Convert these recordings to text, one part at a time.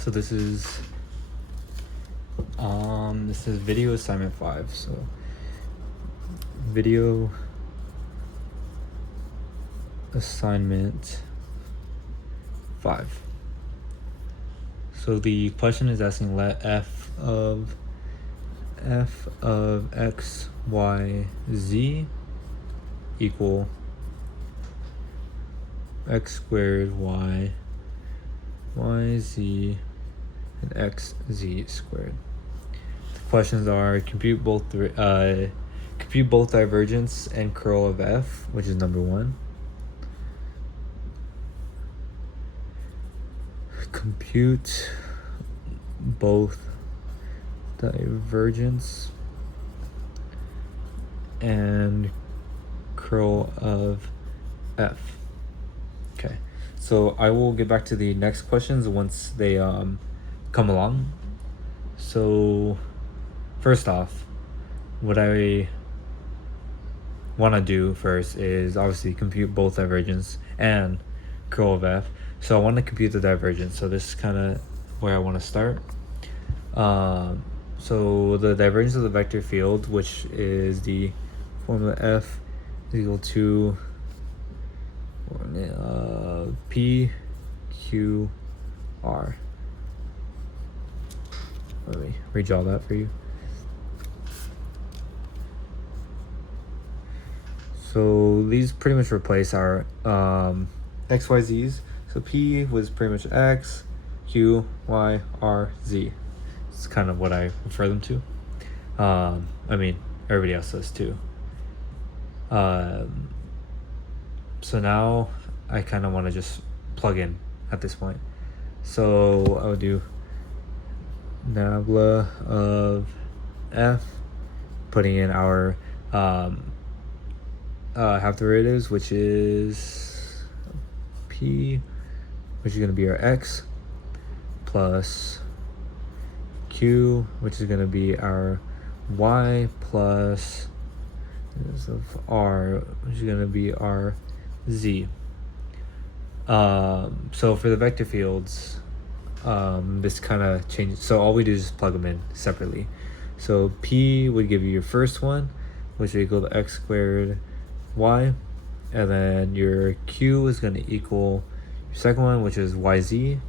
So this is video assignment 5. So video assignment 5. So the question is asking, let f of x, y, z equal x squared y, z, and x z squared. The questions are compute both divergence and curl of f, which is number 1. Compute both divergence and curl of f. Okay, so I will get back to the next questions once they come along. So first off, what I want to do first is obviously compute both divergence and curl of f. So I want to compute the divergence. So this is kind of where I want to start. So the divergence of the vector field, which is the formula f is equal to p q r. Let me redraw that for you. So these pretty much replace our x, y, z's. So p was pretty much x, q, y, r, z. It's kind of what I refer them to. I mean, everybody else does too. So now I kind of want to just plug in at this point. So I would do nabla of f, putting in our half derivatives, which is p, which is going to be our x, plus q, which is going to be our y, plus of r, which is going to be our z. So for the vector fields, this kind of changes. So all we do is just plug them in separately. So p would give you your first one, which would equal to x squared y, and then your q is going to equal your second one, which is yz,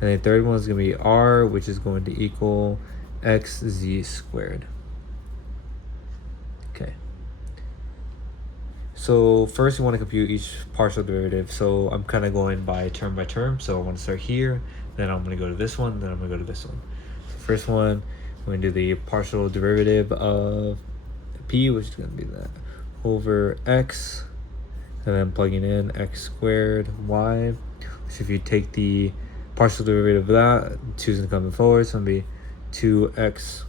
and the third one is going to be r, which is going to equal xz squared. Okay. So first we want to compute each partial derivative. So I'm kind of going by term. So I want to start here, then I'm going to go to this one, then I'm going to go to this one. So first one, we're going to do the partial derivative of p, which is going to be that over x, and then plugging in x squared y, which if you take the partial derivative of that, 2 is going to come forward, so it's going to be 2xy.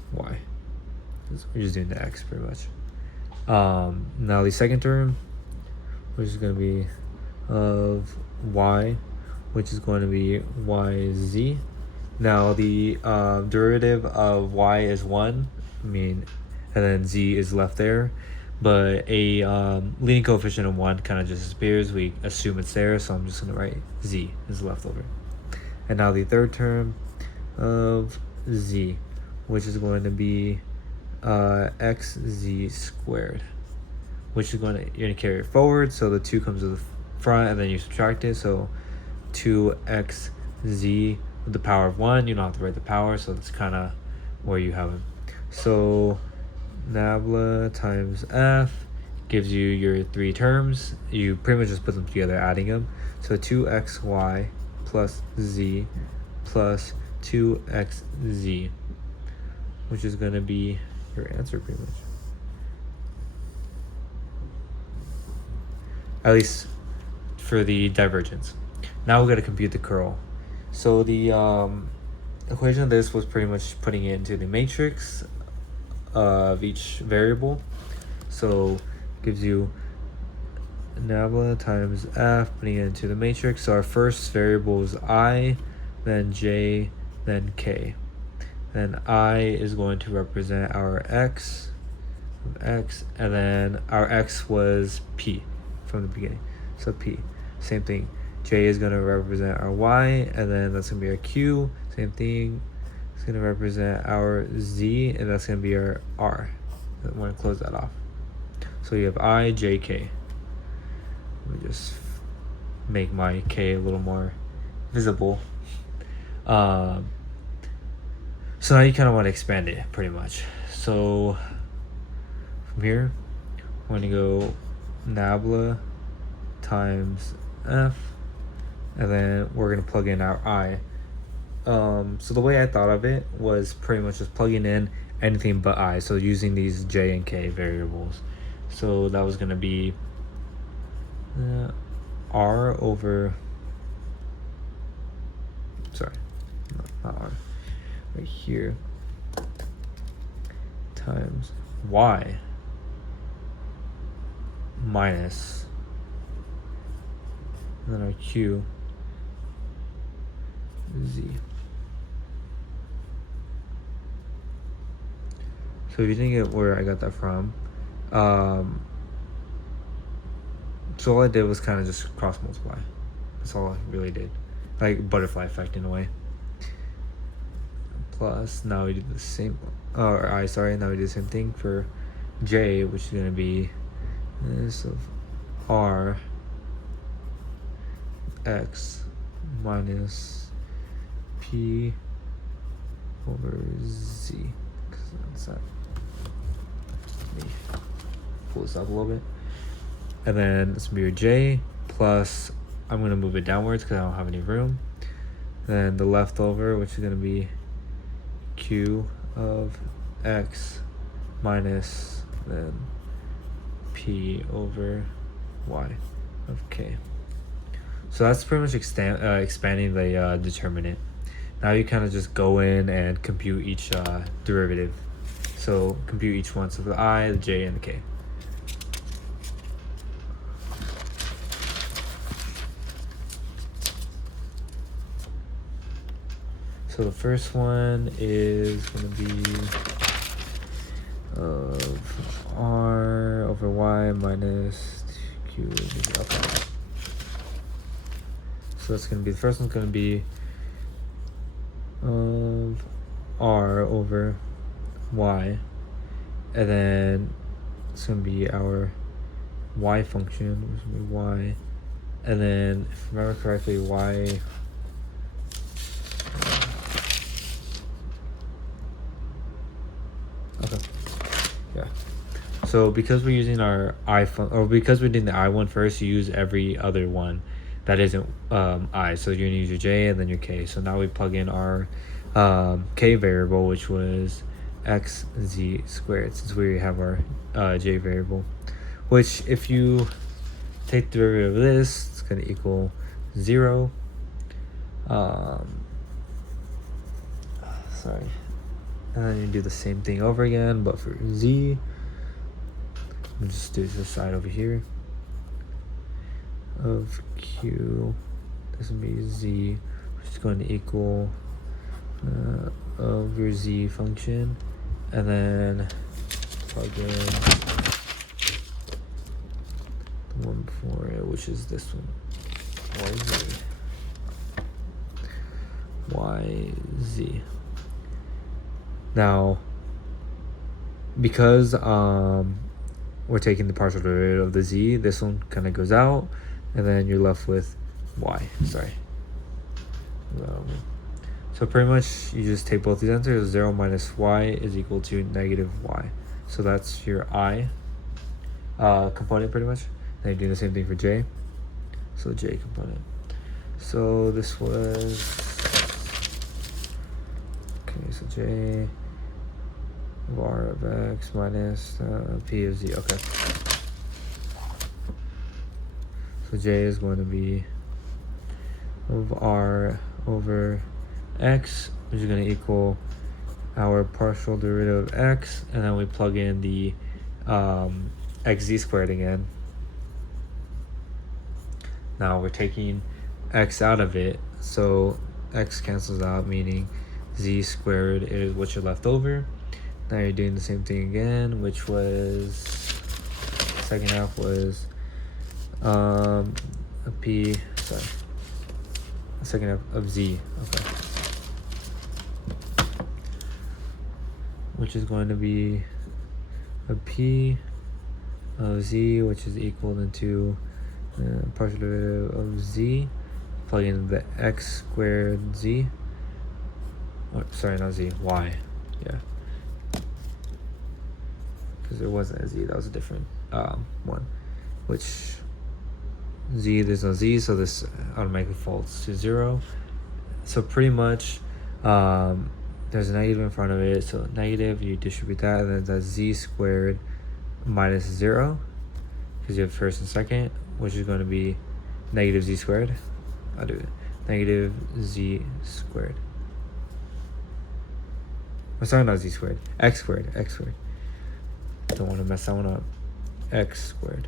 We're just doing the x pretty much. Now the second term, which is going to be of y, which is going to be yz. Now the derivative of y is 1, and then z is left there, but a leading coefficient of 1 kind of just disappears. We assume it's there, so I'm just going to write z is left over. And now the third term of z, which is going to be xz squared, which is you're going to carry it forward, so the 2 comes to the front and then you subtract it, so 2xz with the power of 1. You don't have to write the power, so that's kind of where you have it. So nabla times f gives you your 3 terms. You pretty much just put them together, adding them. So 2xy plus z plus 2xz, which is going to be your answer pretty much. At least for the divergence. Now we got to compute the curl. So the equation of this was pretty much putting it into the matrix of each variable. So it gives you nabla times f, putting it into the matrix. So our first variable is I, then j, then k. Then I is going to represent our x, and then our x was p from the beginning. So p, same thing. J is going to represent our Y, and then that's going to be our Q. Same thing. It's going to represent our Z, and that's going to be our R. I'm going to close that off. So you have I, J, K. Let me just make my K a little more visible. So now you kind of want to expand it pretty much. So from here, we're going to go nabla times F, and then we're going to plug in our I. So the way I thought of it was pretty much just plugging in anything but I, so using these J and K variables. So that was going to be R over, sorry, not R, right here, times Y minus, and then our Q, Z. So if you didn't get where I got that from, so all I did was kind of just cross multiply. That's all I really did, like butterfly effect in a way. Plus, now we do the same, now we do the same thing for J, which is going to be this of R X minus P over Z. That's that. Let me pull this up a little bit. And then this will be your J plus, I'm going to move it downwards because I don't have any room. Then the leftover, which is going to be Q of X minus then P over Y of K. So that's pretty much expanding the determinant. Now you kind of just go in and compute each derivative. So compute each one, so the I, the J, and the K. So the first one is going to be of R over Y minus Q. Okay. So that's going to be, the first one's going to be of R over Y, and then it's going to be our Y function, which will be Y, and then if I remember correctly, Y, okay, yeah. So because we're using our I or because we're doing the I one first, you use every other one that isn't I. So you're gonna use your J and then your K. So now we plug in our K variable, which was x z squared, since we have our J variable, which if you take the derivative of this, it's gonna equal 0. Sorry. And then you do the same thing over again, but for z, we'll just do this side over here of Q. This will be z, which is going to equal of your z function, and then plug in the one before it, which is this one, YZ. Now, because we're taking the partial derivative of the z, this one kind of goes out, and then you're left with y. Sorry. So pretty much you just take both these answers. 0 minus y is equal to negative y. So that's your I component pretty much. Then you're doing the same thing for j. So j component. So this was, okay, so j of r of x minus p of z. Okay. So j is going to be of r over x, which is going to equal our partial derivative of x, and then we plug in the xz squared again. Now we're taking x out of it, so x cancels out, meaning z squared is what you're left over. Now you're doing the same thing again, which was, second half was a p, sorry, of z. Okay. Which is going to be a p of z, which is equal to partial derivative of z, plug in the x squared z. Oh, sorry, not z, y. Yeah. Because there wasn't a z, that was a different one. Which z, there's no z, so this automatically falls to 0. So pretty much there's a negative in front of it, so negative, you distribute that, and then that's z squared minus 0, because you have first and second, which is going to be negative z squared. I'll do it. Negative z squared. I'm sorry, not z squared. X squared. X squared. Don't want to mess that one up. X squared.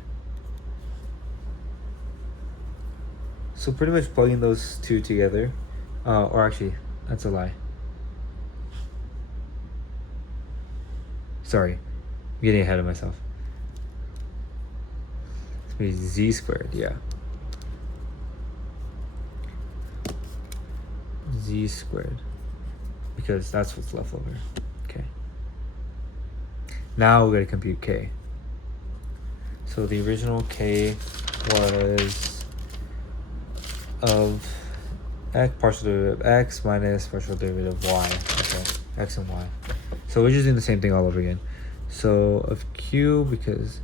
So pretty much plugging those two together, or actually, that's a lie. Sorry, I'm getting ahead of myself. It's going to be z squared, yeah. Z squared, because that's what's left over. Okay. Now we're going to compute k. So the original k was of x, partial derivative of x minus partial derivative of y. Okay, x and y. So we're just doing the same thing all over again. So of q, because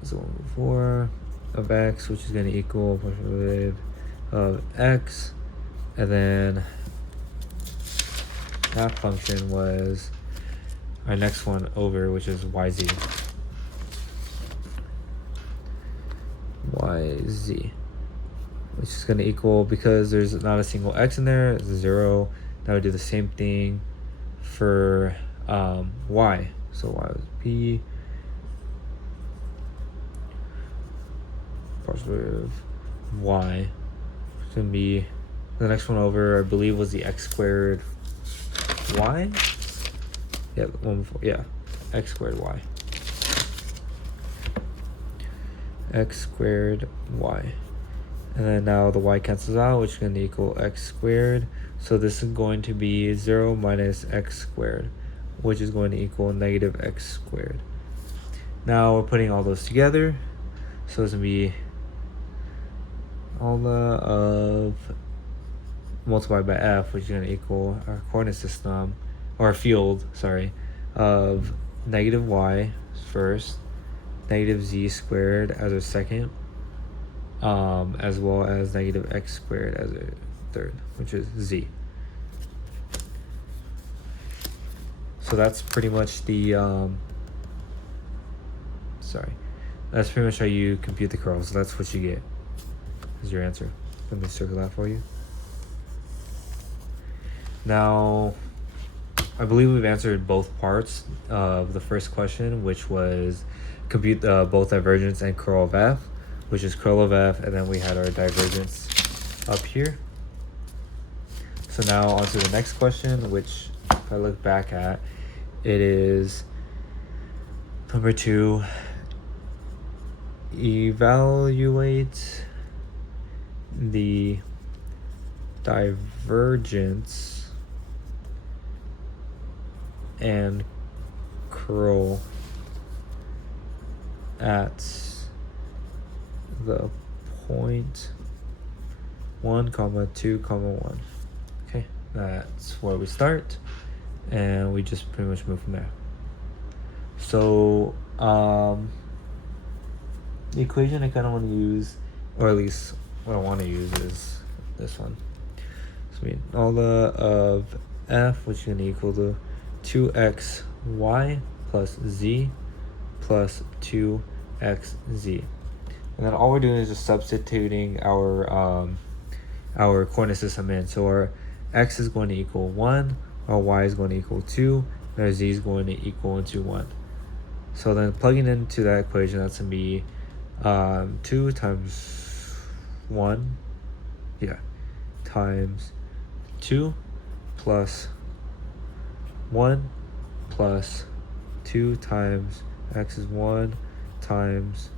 it's the one before, of x, which is going to equal partial derivative of x, and then that function was our next one over, which is yz. Yz, which is going to equal, because there's not a single x in there, it's 0. Now we do the same thing for y. So y was p partial derivative of y. It's going to be the next one over, I believe, was the x squared y. Yeah, the one before. Yeah, x squared y. X squared y. And then now the y cancels out, which is going to equal x squared. So this is going to be 0 minus x squared, which is going to equal negative x squared. Now we're putting all those together. So it's going to be all of multiplied by f, which is going to equal our coordinate system, or field, sorry, of negative y first, negative z squared as our second, as well as negative x squared as a third, which is z. So that's pretty much the that's pretty much how you compute the curl. So that's what you get is your answer. Let me circle that for you. Now, I believe we've answered both parts of the first question, which was compute both divergence and curl of f, which is curl of f, and then we had our divergence up here. So now on to the next question, which if I look back at, it is number 2, evaluate the divergence and curl at the point 1, 2, 1. Okay, that's where we start, and we just pretty much move from there. So the equation I kind of want to use, or at least what I want to use, is this one. So we all the of f, which is going to equal to 2xy plus z plus 2xz. And then all we're doing is just substituting our coordinate system in. So our x is going to equal 1, our y is going to equal 2, and our z is going to equal into 1. So then plugging into that equation, that's going to be 2 times 1, times 2 plus 1 plus 2 times x is 1 times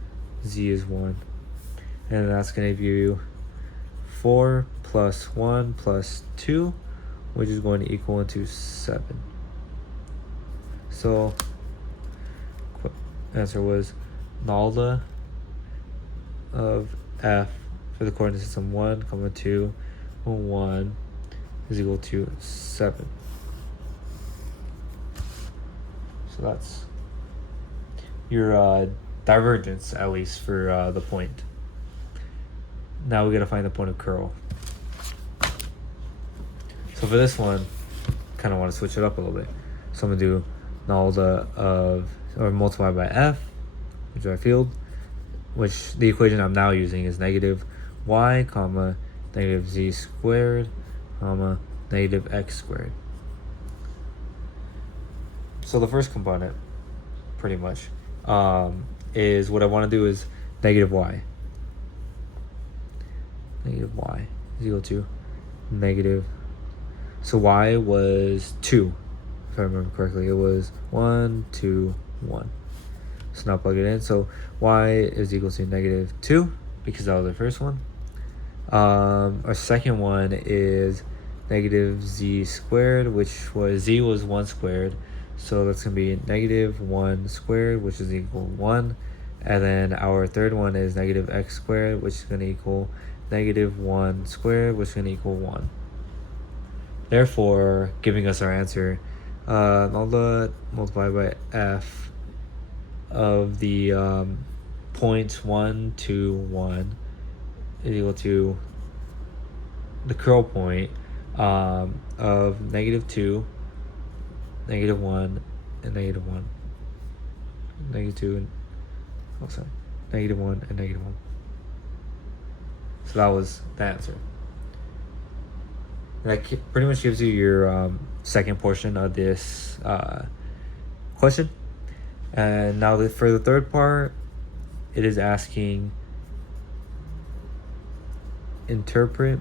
z is 1, and that's going to give you 4 plus 1 plus 2, which is going to equal into 7. So answer was nalda of f for the coordinate system 1, 2, 1 is equal to 7. So that's your divergence, at least for the point. Now we gotta find the point of curl. So for this one, kind of want to switch it up a little bit. So I'm gonna do nalda of, or multiply by f, which is our field, which the equation I'm now using is negative y comma negative z squared comma negative x squared. So the first component, pretty much, is what I want to do is negative y. Negative y is equal to negative. So y was 2, if I remember correctly. It was 1, 2, 1. So now plug it in. So y is equal to negative 2 because that was the first one. Our second one is negative z squared, which was z was 1 squared. So that's going to be negative 1 squared, which is equal to 1. And then our third one is negative x squared, which is going to equal negative 1 squared, which is going to equal 1. Therefore, giving us our answer, nalda multiplied by f of the points 1, 2, 1 is equal to the curl point of negative 2, negative 1, and negative 1. Negative 2 and, oh sorry, negative 1 and negative 1. So that was the answer. That pretty much gives you your second portion of this question. And now for the third part, it is asking interpret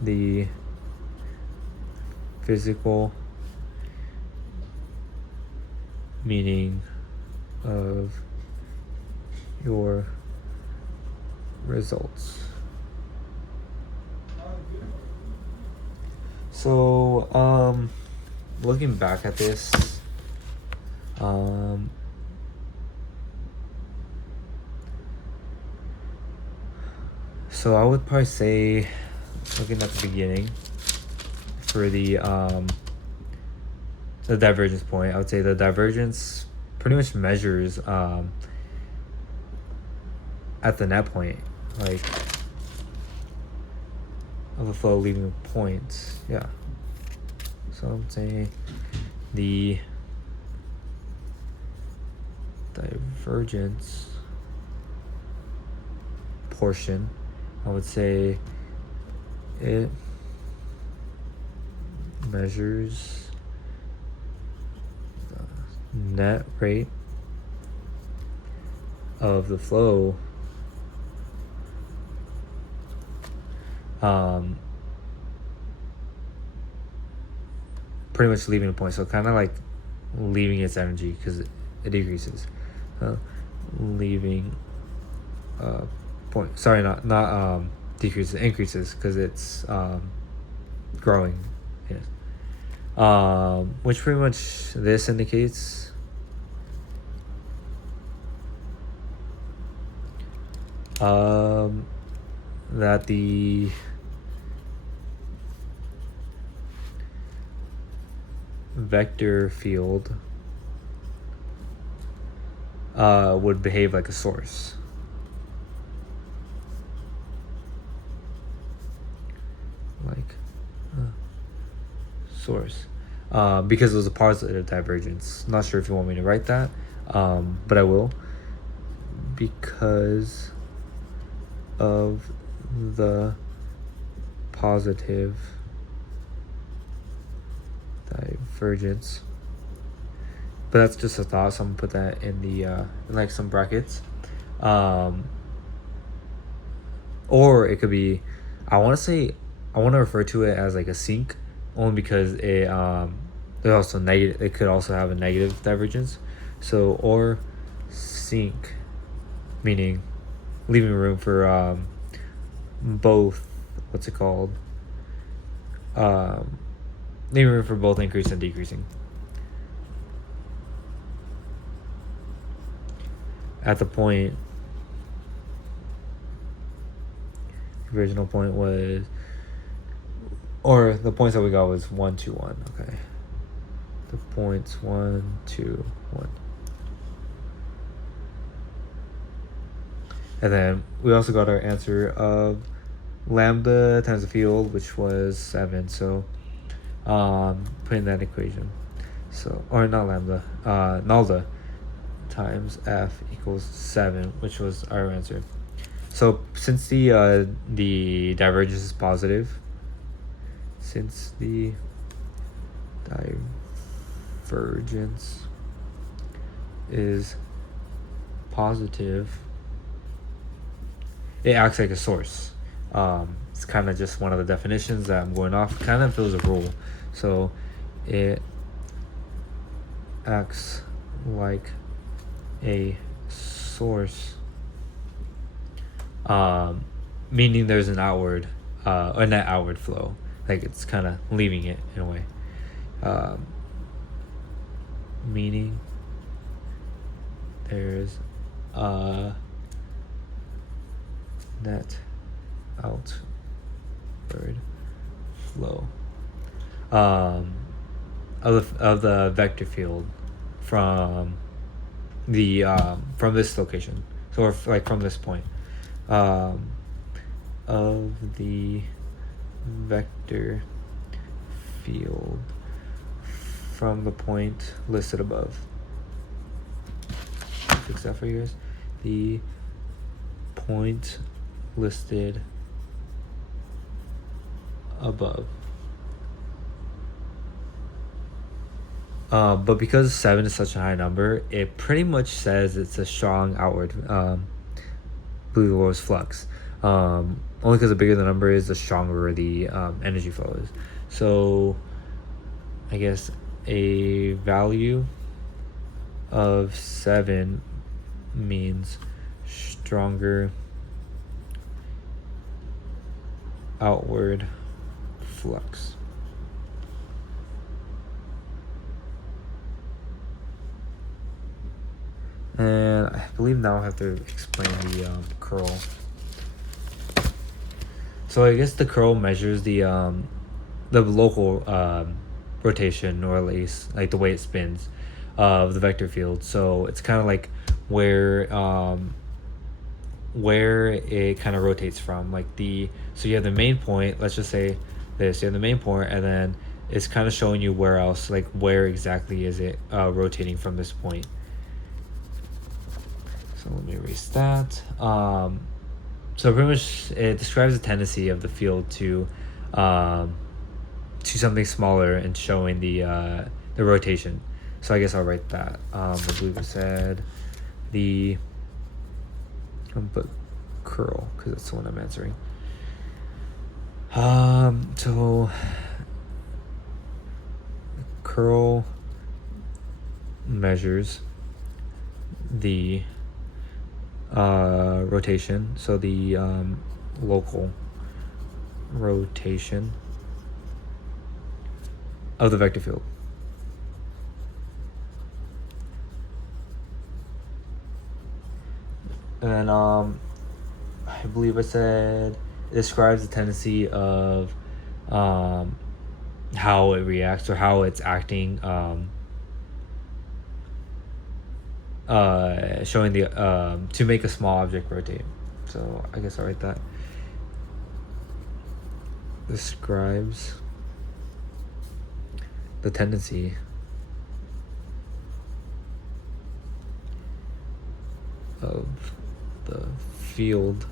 the physical meaning of your results. So looking back at this, so I would probably say, looking at the beginning, for the divergence point, I would say the divergence pretty much measures at the net point, like of a flow leaving points. Yeah. So I'm saying the divergence portion, I would say it measures the net rate of the flow pretty much leaving a point. So kind of like leaving its energy because it decreases. Leaving point. Sorry, not decreases, increases because it's growing. Yes. Which pretty much this indicates that the vector field would behave like a source. Like source. Because it was a positive divergence. Not sure if you want me to write that, but I will. Because of the positive divergence. But that's just a thought, so I'm gonna put that in the in like some brackets. Or it could be, I want to refer to it as like a sink, only because it there's also negative. It could also have a negative divergence. So or sink, meaning leaving room for both, what's it called? Leaving room for both increasing and decreasing. At the point, the original point was, or the points that we got was 1, 2, 1. Okay. The points 1, 2, 1. And then we also got our answer of lambda times the field, which was 7. So putting that equation. So, or not lambda, nalda times f equals 7, which was our answer. So since the divergence is positive, since the divergence is positive, it acts like a source. It's kind of just one of the definitions that I'm going off. Kind of feels a rule. So it acts like a source, meaning there's an outward, a net outward flow. Like it's kind of leaving it in a way. Meaning there's a net outward flow of the vector field from the from this location. So if, like from this point, of the vector field from the point listed above. Fix that for you guys. The point listed above. But because 7 is such a high number, it pretty much says it's a strong outward Blue-Lor's flux. Only because the bigger the number is, the stronger the energy flow is. So I guess a value of 7 means stronger outward flux. And I believe now I have to explain the curl. So I guess the curl measures the local rotation, or at least like the way it spins, of the vector field. So it's kind of like where it kind of rotates from. Like so you have the main point. Let's just say this. You have the main point, and then it's kind of showing you where else, like where exactly is it rotating from this point. So let me erase that. So pretty much it describes the tendency of the field to something smaller and showing the rotation. So I guess I'll write that. I believe it said but curl, because that's the one I'm answering. So curl measures the rotation, so the local rotation of the vector field. And I believe I said it describes the tendency of how it reacts, or how it's acting, showing the to make a small object rotate. So I guess I'll write that. Describes the tendency of the field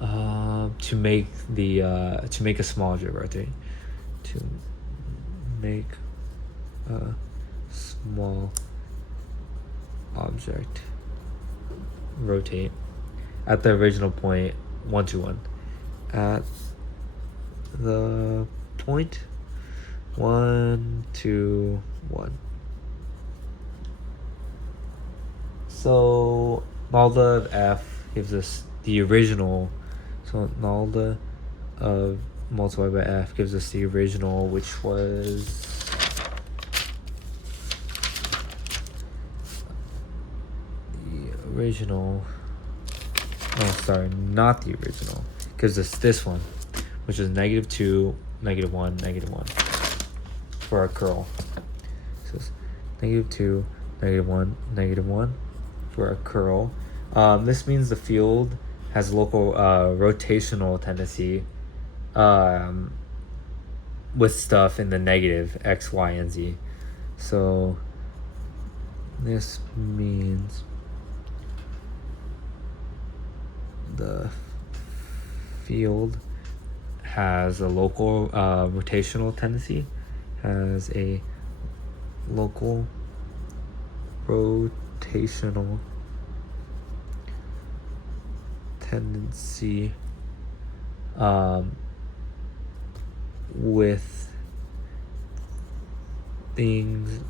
to make a small object rotate. To make a small object rotate at the original point 1, 2, 1. At the point 1, 2, 1. So nalda of f gives us the original So nolde of multiplied by f gives us the original, which was not the original, gives us this one, which is -2, -1, -1 for our curl. So it's -2, -1, -1 for our curl. This means the field has local rotational tendency with stuff in the negative x, y, and z. So this means the field has a local rotational tendency, has a local rotational tendency with things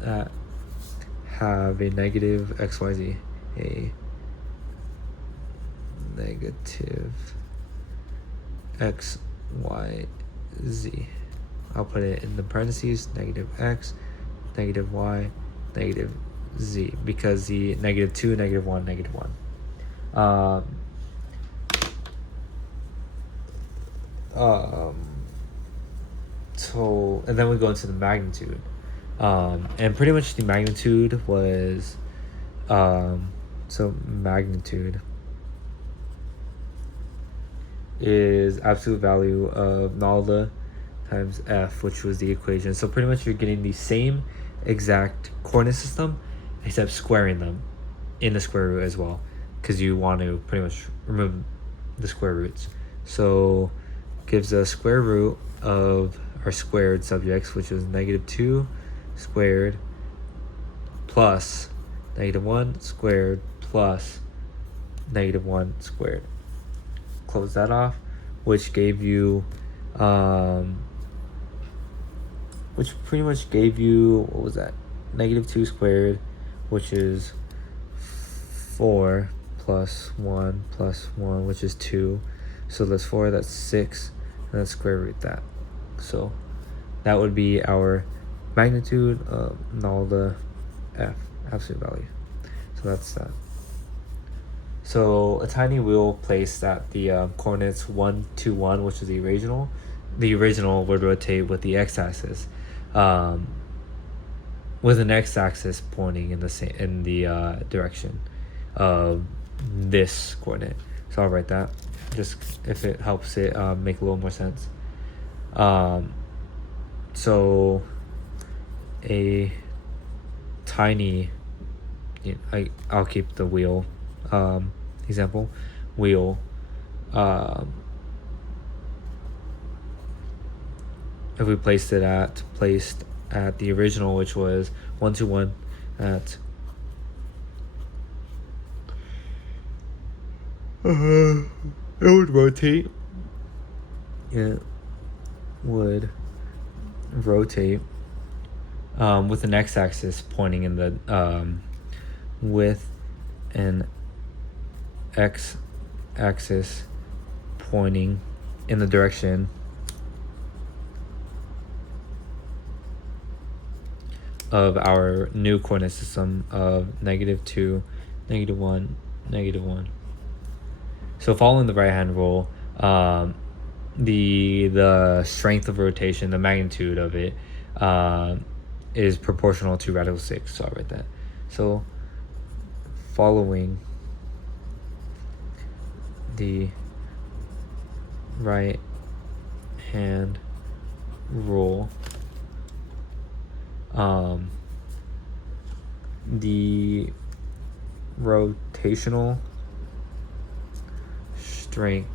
that have a negative xyz, a negative x, y, z. I'll put it in the parentheses, negative x, negative y, negative z, because the -2, -1, -1. So, and then we go into the magnitude. And pretty much the magnitude was, so magnitude is absolute value of nolde times f, which was the equation. So pretty much you're getting the same exact coordinate system, except squaring them in the square root as well, because you want to pretty much remove the square roots. So gives a square root of our squared subjects, which is -2 squared plus -1 squared plus -1 squared. Close that off, which gave you which pretty much gave you, what was that, -2 squared, which is 4 plus 1 plus 1, which is 2. So that's 4, that's 6, and let's square root that. So that would be our magnitude of nolde f, absolute value. So that's that. So a tiny wheel placed at the coordinates 1, 2, 1, which is the original. The original would rotate with the x-axis, with an x-axis pointing in the direction of this coordinate. So I'll write that, just if it helps it make a little more sense. So a tiny, I'll keep the wheel example. Wheel if we placed at the original, which was 1, 2, 1, at it would rotate. It would rotate with an x-axis pointing in the with an x-axis pointing in the direction of our new coordinate system of -2, -1, -1. So following the right hand rule, the strength of rotation, the magnitude of it, is proportional to radical 6. So I'll write that. So following the right hand rule, the rotational strength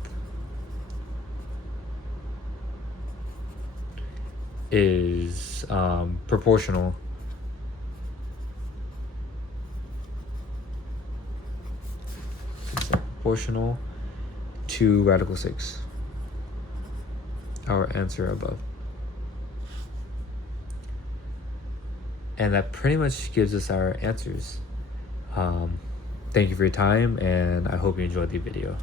is proportional to radical 6. Our answer above. And that pretty much gives us our answers. Thank you for your time, and I hope you enjoyed the video.